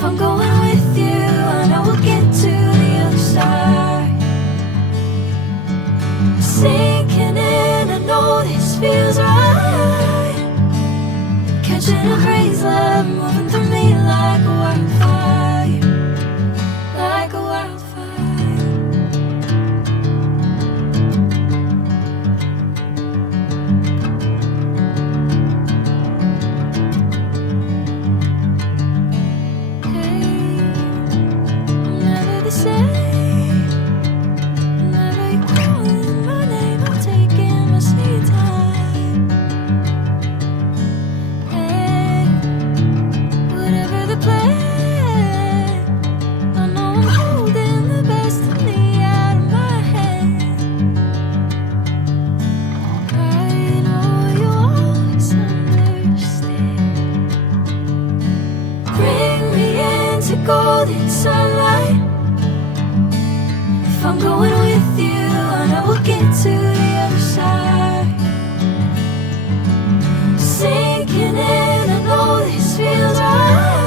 If I'm going with you, I know we'll get to the other side. Sinking in, I know this feels right. Catching a breeze, love moving through me like a wildfire, like a wildfire. Hey, I'm never the same. Whenever you're calling my name, I'm taking my sweet time. Hey, whatever the plan, I know I'm holding the best of me out of my hand. I know you always understand. Bring me into golden sunlight. If I'm going with you, I know we'll get to the other side. Sinking in, I know this feels right.